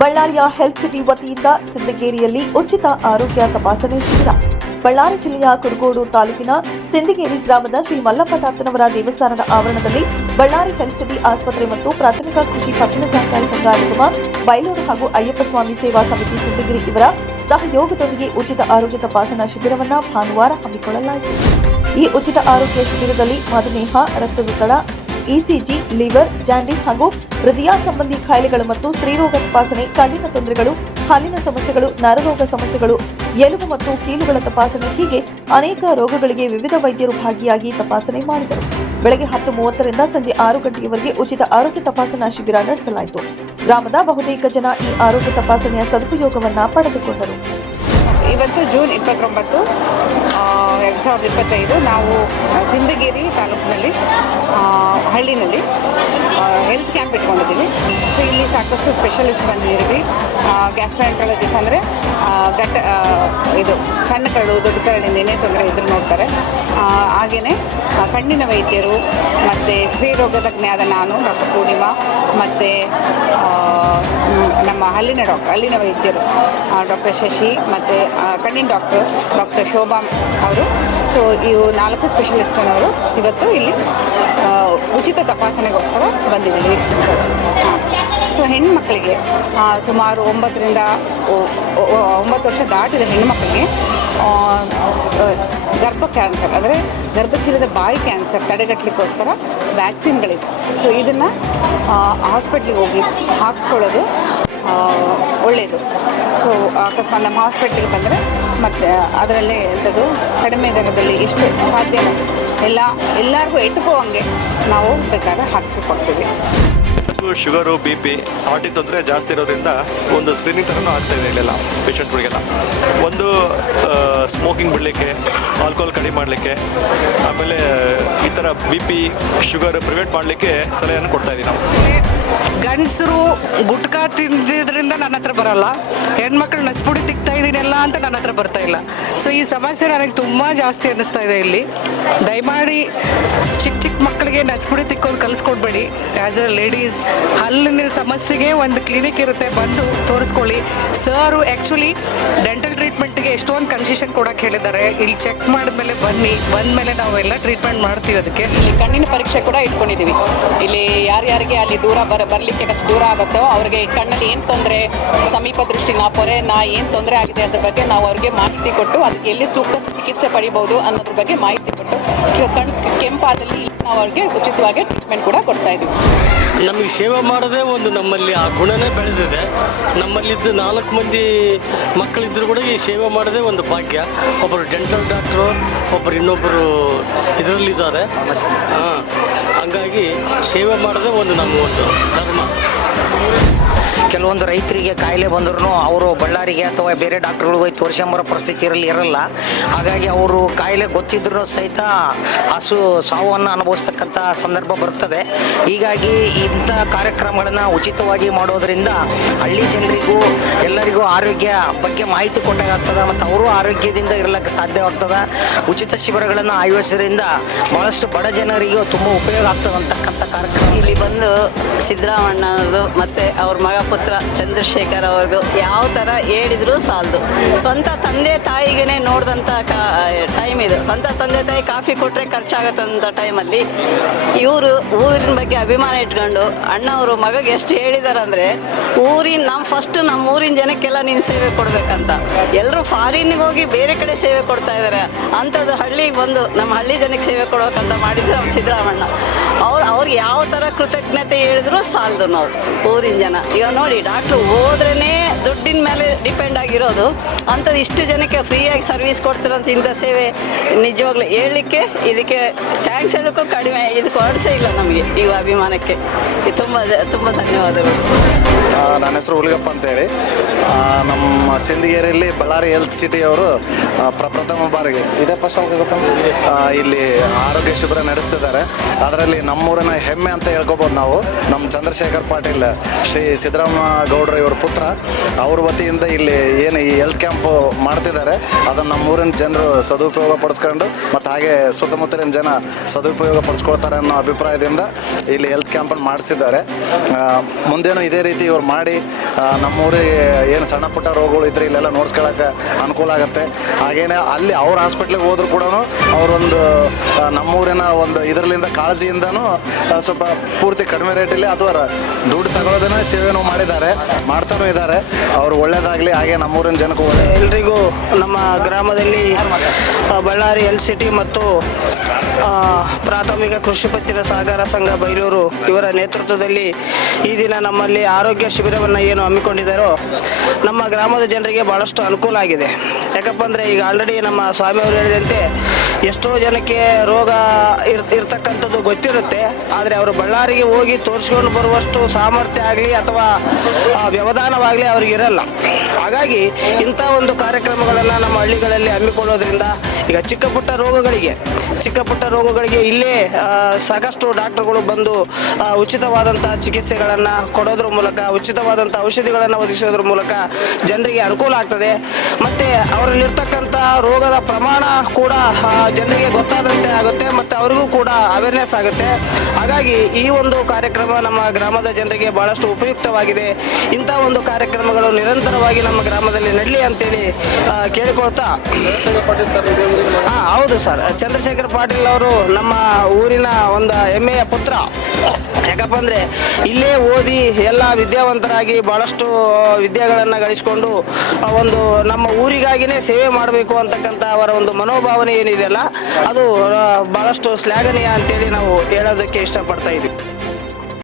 ಬಳ್ಳಾರಿಯ health city ವತಿಯಿಂದ ಸಿಂದಗೇರಿಯಲ್ಲಿ ಉಚಿತ ಆರೋಗ್ಯ ತಪಾಸಣೆ ಶಿಬಿರ. ಬಳ್ಳಾರಿ ಜಿಲ್ಲೆಯ ಕುರುಗೋಡು ತಾಲೂಕಿನ ಸಿಂದಗೇರಿ ಗ್ರಾಮದ ಶ್ರೀ ಮಲ್ಲಪ್ಪ ತಾತನವರ ದೇವಸ್ಥಾನದ ಆವರಣದಲ್ಲಿ ಬಳ್ಳಾರಿ ಹೆಲ್ತ್ ಸಿಟಿ ಆಸ್ಪತ್ರೆ ಮತ್ತು ಪ್ರಾಥಮಿಕ ಕೃಷಿ ಪತ್ತಿನ ಸಹಕಾರಿ ಸಂಘ ನಿಗಮ ಬೈಲೂರು ಹಾಗೂ ಅಯ್ಯಪ್ಪ ಸ್ವಾಮಿ ಸೇವಾ ಸಮಿತಿ ಸಿಂದಗಿರಿ ಇವರ ಸಹಯೋಗದೊಂದಿಗೆ ಉಚಿತ ಆರೋಗ್ಯ ತಪಾಸಣಾ ಶಿಬಿರವನ್ನು ಭಾನುವಾರ ಹಮ್ಮಿಕೊಳ್ಳಲಾಯಿತು. ಈ ಉಚಿತ ಆರೋಗ್ಯ ಶಿಬಿರದಲ್ಲಿ ಮಧುಮೇಹ, ರಕ್ತದೊತ್ತಡ, ಇಸಿಜಿ, ಲಿವರ್, ಜಾಂಡೀಸ್ ಹಾಗೂ ಹೃದಯ ಸಂಬಂಧಿ ಕಾಯಿಲೆಗಳು ಮತ್ತು ಸ್ತ್ರೀರೋಗ ತಪಾಸಣೆ, ಕಣ್ಣಿನ ತೊಂದರೆಗಳು, ಹಾಲಿನ ಸಮಸ್ಯೆಗಳು, ನರರೋಗ ಸಮಸ್ಯೆಗಳು, ಎಲುಬು ಮತ್ತು ಕೀಲುಗಳ ತಪಾಸಣೆ ಹೀಗೆ ಅನೇಕ ರೋಗಗಳಿಗೆ ವಿವಿಧ ವೈದ್ಯರು ಭಾಗಿಯಾಗಿ ತಪಾಸಣೆ ಮಾಡಿದರು. ಬೆಳಗ್ಗೆ 10:30ರಿಂದ ಸಂಜೆ 6 ಗಂಟೆಯವರೆಗೆ ಉಚಿತ ಆರೋಗ್ಯ ತಪಾಸಣಾ ಶಿಬಿರ ನಡೆಸಲಾಯಿತು. ಗ್ರಾಮದ ಬಹುತೇಕ ಜನ ಈ ಆರೋಗ್ಯ ತಪಾಸಣೆಯ ಸದುಪಯೋಗವನ್ನು ಪಡೆದುಕೊಂಡರು. ಇವತ್ತು ಜೂನ್ 29, 2025 ನಾವು ಸಿಂದಗೇರಿ ತಾಲೂಕಿನಲ್ಲಿ ಹಳ್ಳಿನಲ್ಲಿ ಹೆಲ್ತ್ ಕ್ಯಾಂಪ್ ಇಟ್ಕೊಂಡಿದ್ದೀವಿ. ಸೊ ಇಲ್ಲಿ ಸಾಕಷ್ಟು ಸ್ಪೆಷಲಿಸ್ಟ್ ಬಂದಿದ್ದೀವಿ. ಗ್ಯಾಸ್ಟ್ರೋಎಂಟ್ರಾಲಜಿಸ್ಟ್ ಅಂದರೆ ಇದು ಸಣ್ಣ ಕರಳು, ದೊಡ್ಡ ಕರಳಿಂದ ಏನೇ ತೊಂದರೆ ಇದ್ರೂ ನೋಡ್ತಾರೆ. ಹಾಗೆಯೇ ಕಣ್ಣಿನ ವೈದ್ಯರು ಮತ್ತು ಸ್ತ್ರೀರೋಗ ತಜ್ಞೆಯಾದ ನಾನು ಡಾಕ್ಟರ್ ಪೂರ್ಣಿಮಾ ಮತ್ತು ನಮ್ಮ ಹಲ್ಲಿನ ವೈದ್ಯರು ಡಾಕ್ಟರ್ ಶಶಿ ಮತ್ತು ಕಣ್ಣಿನ ಡಾಕ್ಟರ್ ಶೋಭಾ ಅವರು. ಸೊ ಇವು 4 ಸ್ಪೆಷಲಿಸ್ಟನವರು ಇವತ್ತು ಇಲ್ಲಿ ಉಚಿತ ತಪಾಸಣೆಗೋಸ್ಕರ ಬಂದಿದ್ದೀವಿ. ಸೊ ಹೆಣ್ಣುಮಕ್ಕಳಿಗೆ ಸುಮಾರು 9 ವರ್ಷ ದಾಟಿದ ಹೆಣ್ಣುಮಕ್ಕಳಿಗೆ ಗರ್ಭ ಕ್ಯಾನ್ಸರ್ ಅಂದರೆ ಗರ್ಭಚೀಲದ ಬಾಯಿ ಕ್ಯಾನ್ಸರ್ ತಡೆಗಟ್ಟಲಿಕ್ಕೋಸ್ಕರ ವ್ಯಾಕ್ಸಿನ್ಗಳಿದೆ. ಸೊ ಇದನ್ನು ಹಾಸ್ಪಿಟ್ಲಿಗೆ ಹೋಗಿ ಹಾಕ್ಸ್ಕೊಳ್ಳೋದು ಒಳ್ಳೆಯದು. ಸೊ ಅಕಸ್ಮಾತ್ ನಮ್ಮ ಹಾಸ್ಪಿಟ್ಲಿಗೆ ಬಂದರೆ ಮತ್ತು ಅದರಲ್ಲೇ ಎಂಥದ್ದು ಕಡಿಮೆ ದರದಲ್ಲಿ ಎಷ್ಟು ಸಾಧ್ಯ ಎಲ್ಲರಿಗೂ ಎಟುಕುವಂಗೆ ನಾವು ಬೇಕಾದ್ರೆ ಹಾಕಿಸಿಕೊಡ್ತೀವಿ. ಶುಗರು, BP, ಹಾರ್ಟಿನ ತೊಂದರೆ ಜಾಸ್ತಿ ಇರೋದ್ರಿಂದ ಒಂದು ಸ್ಕ್ರೀನಿಂಗ್ ಥರನೂ ಆಗ್ತಾಯಿದೆ ಇಲ್ಲೆಲ್ಲ ಪೇಷಂಟ್ಗಳಿಗೆಲ್ಲ. ಒಂದು ಸ್ಮೋಕಿಂಗ್ ಬಿಡಲಿಕ್ಕೆ, ಆಲ್ಕೋಹಾಲ್ ಕಡಿಮೆ ಮಾಡಲಿಕ್ಕೆ, ಆಮೇಲೆ ಈ ಥರ BP, ಶುಗರ್ ಪ್ರಿವೆಂಟ್ ಮಾಡಲಿಕ್ಕೆ ಸಲಹೆಯನ್ನು ಕೊಡ್ತಾಯಿದ್ದೀವಿ ನಾವು. ಗಂಡಸರು ಗುಟ್ಕಾ ತಿಂದಿದ್ರಿಂದ ನನ್ನ ಹತ್ರ ಬರಲ್ಲ, ಹೆಣ್ಮಕ್ಳು ನಸ್ಪುಡಿ ತಿಕ್ತಾ ಇದ್ದೀನಲ್ಲ ಅಂತ ನನ್ನ ಹತ್ರ ಬರ್ತಾ ಇಲ್ಲ. ಸೊ ಈ ಸಮಸ್ಯೆ ನನಗೆ ತುಂಬ ಜಾಸ್ತಿ ಅನ್ನಿಸ್ತಾ ಇದೆ. ಇಲ್ಲಿ ದಯಮಾಡಿ ಚಿಕ್ಕ ಮಕ್ಕಳಿಗೆ ನಸ್ಪುಡಿ ತಿಕ್ಕೋದು ಕಲಿಸ್ಕೊಡ್ಬೇಡಿ. ಆ್ಯಸ್ ಅ ಲೇಡೀಸ್ ಹಲ್ಲಿನ ಸಮಸ್ಯೆಗೆ ಒಂದು ಕ್ಲಿನಿಕ್ ಇರುತ್ತೆ, ಬಂದು ತೋರಿಸ್ಕೊಳ್ಳಿ. ಸರು ಆ್ಯಕ್ಚುಲಿ ಡೆಂಟಲ್ ಟ್ರೀಟ್ಮೆಂಟ್ಗೆ ಎಷ್ಟೊಂದು ಕನ್ಸೆಷನ್ ಕೊಡೋಕೆ ಹೇಳಿದ್ದಾರೆ. ಇಲ್ಲಿ ಚೆಕ್ ಮಾಡಿದ್ಮೇಲೆ ಬಂದಮೇಲೆ ನಾವೆಲ್ಲ ಟ್ರೀಟ್ಮೆಂಟ್ ಮಾಡ್ತೀವಿ. ಅದಕ್ಕೆ ಇಲ್ಲಿ ಕಣ್ಣಿನ ಪರೀಕ್ಷೆ ಕೂಡ ಇಟ್ಕೊಂಡಿದ್ದೀವಿ. ಇಲ್ಲಿ ಯಾರ್ಯಾರಿಗೆ ಅಲ್ಲಿ ದೂರ ಬರಲಿಕ್ಕೆ ಎಷ್ಟು ದೂರ ಆಗುತ್ತೋ ಅವ್ರಿಗೆ ಕಣ್ಣಲ್ಲಿ ಏನು ತೊಂದರೆ, ಸಮೀಪ ದೃಷ್ಟಿನ, ಪೊರೆನ ಏನು ತೊಂದರೆ ಆಗಿದೆ ಅದ್ರ ಬಗ್ಗೆ ನಾವು ಅವ್ರಿಗೆ ಮಾಹಿತಿ ಕೊಟ್ಟು ಅದಕ್ಕೆ ಎಲ್ಲಿ ಸೂಕ್ತ ಚಿಕಿತ್ಸೆ ಪಡಿಬೋದು ಅನ್ನೋದ್ರ ಬಗ್ಗೆ ಮಾಹಿತಿ ಕೊಟ್ಟು ಕೆಂಪಾದಲ್ಲಿ ನಾವು ಅವ್ರಿಗೆ ಉಚಿತವಾಗಿ ಟ್ರೀಟ್ಮೆಂಟ್ ಕೂಡ ಕೊಡ್ತಾ ಇದ್ದೀವಿ. ನಮಗೆ ಸೇವೆ ಮಾಡೋದೇ ಒಂದು ನಮ್ಮಲ್ಲಿ ಆ ಗುಣನೇ ಬೆಳೆದಿದೆ. ನಮ್ಮಲ್ಲಿದ್ದು 4 ಮಂದಿ ಮಕ್ಕಳಿದ್ದರೂ ಕೂಡ ಈ ಸೇವೆ ಮಾಡೋದೇ ಒಂದು ಭಾಗ್ಯ. ಒಬ್ಬರು ಡೆಂಟಲ್ ಡಾಕ್ಟ್ರು, ಇನ್ನೊಬ್ಬರು ಇದರಲ್ಲಿದ್ದಾರೆ. ಹಂಗಾಗಿ ಸೇವೆ ಮಾಡೋದೇ ಒಂದು ನಮ್ಮ ಒಂದು ಧರ್ಮ. ಕೆಲವೊಂದು ರೈತರಿಗೆ ಕಾಯಿಲೆ ಬಂದ್ರೂ ಅವರು ಬಳ್ಳಾರಿಗೆ ಅಥವಾ ಬೇರೆ ಡಾಕ್ಟ್ರುಗಳಿಗೆ ಹೋಗಿ ತೋರಿಸ್ಕೊಂಬರೋ ಪರಿಸ್ಥಿತಿ ಇರಲ್ಲ. ಹಾಗಾಗಿ ಅವರು ಕಾಯಿಲೆ ಗೊತ್ತಿದ್ರೂ ಸಹಿತ ಸಾವನ್ನು ಅನುಭವಿಸ್ತಕ್ಕಂಥ ಸಂದರ್ಭ ಬರ್ತದೆ. ಹೀಗಾಗಿ ಇಂಥ ಕಾರ್ಯಕ್ರಮಗಳನ್ನು ಉಚಿತವಾಗಿ ಮಾಡೋದರಿಂದ ಹಳ್ಳಿ ಜನರಿಗೂ ಎಲ್ಲರಿಗೂ ಆರೋಗ್ಯ ಬಗ್ಗೆ ಮಾಹಿತಿ ಕೊಟ್ಟಾಗ್ತದೆ ಮತ್ತು ಅವರು ಆರೋಗ್ಯದಿಂದ ಇರಲಿಕ್ಕೆ ಸಾಧ್ಯವಾಗ್ತದೆ. ಉಚಿತ ಶಿಬಿರಗಳನ್ನು ಆಯೋಜಿಸೋದ್ರಿಂದ ಭಾಳಷ್ಟು ಬಡ ಜನರಿಗೂ ತುಂಬ ಉಪಯೋಗ ಆಗ್ತದೆ ಅಂತಕ್ಕಂಥ ಕಾರ್ಯಕ್ರಮ. ಇಲ್ಲಿ ಬಂದು ಸಿದ್ದರಾಮಣ್ಣ ಅವ್ರದ್ದು ಮತ್ತು ಅವ್ರ ಮಗ ಪುತ್ರ ಚಂದ್ರಶೇಖರ್ ಅವ್ರದ್ದು ಯಾವ ಥರ ಹೇಳಿದ್ರು ಸಾಲದು. ಸ್ವಂತ ತಂದೆ ತಾಯಿಗೆ ನೋಡಿದಂಥ ಟೈಮ್ ಇದು. ಸ್ವಂತ ತಂದೆ ತಾಯಿ ಕಾಫಿ ಕೊಟ್ಟರೆ ಖರ್ಚಾಗತ್ತಂಥ ಟೈಮಲ್ಲಿ ಇವರು ಊರಿನ ಬಗ್ಗೆ ಅಭಿಮಾನ ಇಟ್ಕೊಂಡು ಅಣ್ಣವರು ಮಗಗೆ ಎಷ್ಟು ಹೇಳಿದಾರೆ ಅಂದರೆ ನಮ್ಮ ಊರಿನ ಜನಕ್ಕೆಲ್ಲ ನೀನು ಸೇವೆ ಕೊಡಬೇಕಂತ. ಎಲ್ಲರೂ ಫಾರಿನ್ಗೆ ಹೋಗಿ ಬೇರೆ ಕಡೆ ಸೇವೆ ಕೊಡ್ತಾ ಇದ್ದಾರೆ. ಅಂಥದ್ದು ಹಳ್ಳಿಗೆ ಬಂದು ನಮ್ಮ ಹಳ್ಳಿ ಜನಕ್ಕೆ ಸೇವೆ ಕೊಡಬೇಕಂತ ಮಾಡಿದ್ರು ನಮ್ಮ ಸಿದ್ದರಾಮಣ್ಣ. ಅವ್ರಿಗೆ ಯಾವ ಥರ ಕೃತಜ್ಞತೆ ಹೇಳಿದ್ರು ಸಾಲದು. ನಾವು ಊರಿನ ಜನ ಈಗ ನೋಡಿ, ಡಾಕ್ಟ್ರು ಹೋದ್ರೇ ದುಡ್ಡಿನ ಮೇಲೆ ಡಿಪೆಂಡ್ ಆಗಿರೋದು. ಅಂಥದ್ದು ಇಷ್ಟು ಜನಕ್ಕೆ ಫ್ರೀಯಾಗಿ ಸರ್ವಿಸ್ ಕೊಡ್ತಿರೋಂಥ ಇಂಥ ಸೇವೆ ನಿಜವಾಗ್ಲೂ ಹೇಳಲಿಕ್ಕೆ ಇದಕ್ಕೆ ಥ್ಯಾಂಕ್ಸ್ ಹೇಳೋಕ್ಕೂ ಕಡಿಮೆ, ಇದಕ್ಕೆ ಹೊರಡ್ಸೇ ಇಲ್ಲ ನಮಗೆ ಈ ಅಭಿಮಾನಕ್ಕೆ. ತುಂಬ ತುಂಬ ಧನ್ಯವಾದಗಳು. ನನ್ನ ಹೆಸರು ಹುಲಿಗಪ್ಪ ಅಂತೇಳಿ. ನಮ್ಮ ಸಿಂದಗೇರಿಯಲ್ಲಿ ಬಳ್ಳಾರಿ ಹೆಲ್ತ್ ಸಿಟಿಯವರು ಪ್ರಪ್ರಥಮ ಬಾರಿಗೆ ಇದೇ ಫಸ್ಟ್ ಇಲ್ಲಿ ಆರೋಗ್ಯ ಶಿಬಿರ ನಡೆಸ್ತಿದ್ದಾರೆ. ಅದರಲ್ಲಿ ನಮ್ಮೂರಿನ ಹೆಮ್ಮೆ ಅಂತ ಹೇಳ್ಕೊಬೋದು ನಾವು. ನಮ್ಮ ಚಂದ್ರಶೇಖರ್ ಪಾಟೀಲ್, ಶ್ರೀ ಸಿದ್ದರಾಮ ಗೌಡ್ರ ಇವ್ರ ಪುತ್ರ, ಅವ್ರ ವತಿಯಿಂದ ಇಲ್ಲಿ ಏನು ಈ ಹೆಲ್ತ್ ಕ್ಯಾಂಪ್ ಮಾಡ್ತಿದ್ದಾರೆ ಅದನ್ನು ನಮ್ಮೂರಿನ ಜನರು ಸದುಪಯೋಗ ಪಡಿಸ್ಕೊಂಡು ಮತ್ತು ಹಾಗೆ ಸುತ್ತಮುತ್ತಲಿನ ಜನ ಸದುಪಯೋಗ ಪಡಿಸ್ಕೊಳ್ತಾರೆ ಅನ್ನೋ ಅಭಿಪ್ರಾಯದಿಂದ ಇಲ್ಲಿ ಹೆಲ್ತ್ ಕ್ಯಾಂಪನ್ನು ಮಾಡಿಸಿದ್ದಾರೆ. ಮುಂದೇನು ಇದೇ ರೀತಿ ಇವ್ರು ಮಾಡಿ ನಮ್ಮೂರಿಗೆ ಏನು ಸಣ್ಣ ಪುಟ್ಟ ರೋಗಗಳು ಇದ್ರೆ ಇಲ್ಲೆಲ್ಲ ನೋಡ್ಸ್ಕೊಳಕ್ಕೆ ಅನುಕೂಲ ಆಗುತ್ತೆ. ಹಾಗೇನೆ ಅಲ್ಲಿ ಅವ್ರ ಹಾಸ್ಪಿಟ್ಲಿಗೆ ಹೋದ್ರು ಕೂಡ ಅವರೊಂದು ನಮ್ಮೂರಿನ ಒಂದು ಇದರಲ್ಲಿಂದ ಕಾಳಜಿಯಿಂದನೂ ಸ್ವಲ್ಪ ಪೂರ್ತಿ ಕಡಿಮೆ ರೇಟಲ್ಲಿ ಅಥವಾ ದುಡ್ಡು ತಗೊಳ್ಳೋದನ್ನೇ ಸೇವೆನೂ ಮಾಡ್ತಾನೂ ಇದ್ದಾರೆ. ಅವರು ಒಳ್ಳೇದಾಗಲಿ. ಹಾಗೆ ನಮ್ಮೂರಿನ ಜನಕ್ಕೂ ಒಳ್ಳೆ. ಎಲ್ರಿಗೂ ನಮ್ಮ ಗ್ರಾಮದಲ್ಲಿ ಬಳ್ಳಾರಿ ಎಲ್ ಸಿಟಿ ಮತ್ತು ಪ್ರಾಥಮಿಕ ಕೃಷಿ ಪತ್ತಿನ ಸಹಕಾರ ಸಂಘ ಬೈಲೂರು ಇವರ ನೇತೃತ್ವದಲ್ಲಿ ಈ ದಿನ ನಮ್ಮಲ್ಲಿ ಆರೋಗ್ಯ ಶಿಬಿರವನ್ನು ಏನು ಹಮ್ಮಿಕೊಂಡಿದ್ದಾರೋ ನಮ್ಮ ಗ್ರಾಮದ ಜನರಿಗೆ ಭಾಳಷ್ಟು ಅನುಕೂಲ ಆಗಿದೆ. ಯಾಕಪ್ಪ ಅಂದರೆ ಈಗ ಆಲ್ರೆಡಿ ನಮ್ಮ ಸ್ವಾಮಿಯವರು ಹೇಳಿದಂತೆ ಎಷ್ಟೋ ಜನಕ್ಕೆ ರೋಗ ಇರ್ತಕ್ಕಂಥದ್ದು ಗೊತ್ತಿರುತ್ತೆ. ಆದರೆ ಅವರು ಬಳ್ಳಾರಿಗೆ ಹೋಗಿ ತೋರಿಸ್ಕೊಂಡು ಬರುವಷ್ಟು ಸಾಮರ್ಥ್ಯ ಆಗಲಿ ಅಥವಾ ವ್ಯವಧಾನವಾಗಲಿ ಅವ್ರಿಗೆ ಇರಲ್ಲ. ಹಾಗಾಗಿ ಇಂಥ ಒಂದು ಕಾರ್ಯಕ್ರಮಗಳನ್ನು ನಮ್ಮ ಹಳ್ಳಿಗಳಲ್ಲಿ ಹಮ್ಮಿಕೊಳ್ಳೋದ್ರಿಂದ ಈಗ ಚಿಕ್ಕ ಪುಟ್ಟ ರೋಗಗಳಿಗೆ ಇಲ್ಲೇ ಸಾಕಷ್ಟು ಡಾಕ್ಟರ್ಗಳು ಬಂದು ಉಚಿತವಾದಂಥ ಚಿಕಿತ್ಸೆಗಳನ್ನು ಕೊಡೋದ್ರ ಮೂಲಕ, ಉಚಿತವಾದಂಥ ಔಷಧಿಗಳನ್ನು ಒದಗಿಸೋದ್ರ ಮೂಲಕ ಜನರಿಗೆ ಅನುಕೂಲ ಆಗ್ತದೆ. ಮತ್ತು ಅವರಲ್ಲಿರ್ತಕ್ಕಂಥ ರೋಗದ ಪ್ರಮಾಣ ಕೂಡ ಜನರಿಗೆ ಗೊತ್ತಾದಂತೆ ಆಗುತ್ತೆ ಮತ್ತು ಅವರಿಗೂ ಕೂಡ ಅವೇರ್ನೆಸ್ ಆಗುತ್ತೆ. ಹಾಗಾಗಿ ಈ ಒಂದು ಕಾರ್ಯಕ್ರಮ ನಮ್ಮ ಗ್ರಾಮದ ಜನರಿಗೆ ಭಾಳಷ್ಟು ಉಪಯುಕ್ತವಾಗಿದೆ. ಇಂಥ ಒಂದು ಕಾರ್ಯಕ್ರಮಗಳು ನಿರಂತರವಾಗಿ ನಮ್ಮ ಗ್ರಾಮದಲ್ಲಿ ನಡಲಿ ಅಂತೇಳಿ ಕೇಳಿಕೊಳ್ತಾ. ಹೌದು ಸರ್, ಚಂದ್ರಶೇಖರ್ ಪಾಟೀಲ್ ಅವರು ನಮ್ಮ ಊರಿನ ಒಂದು ಹೆಮ್ಮೆಯ ಪುತ್ರ. ಯಾಕಪ್ಪ ಅಂದರೆ ಇಲ್ಲೇ ಓದಿ ಎಲ್ಲ ವಿದ್ಯಾವಂತರಾಗಿ ಭಾಳಷ್ಟು ವಿದ್ಯೆಗಳನ್ನು ಗಳಿಸಿಕೊಂಡು ಒಂದು ನಮ್ಮ ಊರಿಗಾಗಿಯೇ ಸೇವೆ ಮಾಡಬೇಕು ಅಂತಕ್ಕಂಥ ಅವರ ಒಂದು ಮನೋಭಾವನೆ ಏನಿದೆಯಲ್ಲ ಅದು ಭಾಳಷ್ಟು ಶ್ಲಾಘನೀಯ ಅಂತೇಳಿ ನಾವು ಹೇಳೋದಕ್ಕೆ ಇಷ್ಟಪಡ್ತಾ ಇದ್ದೀವಿ.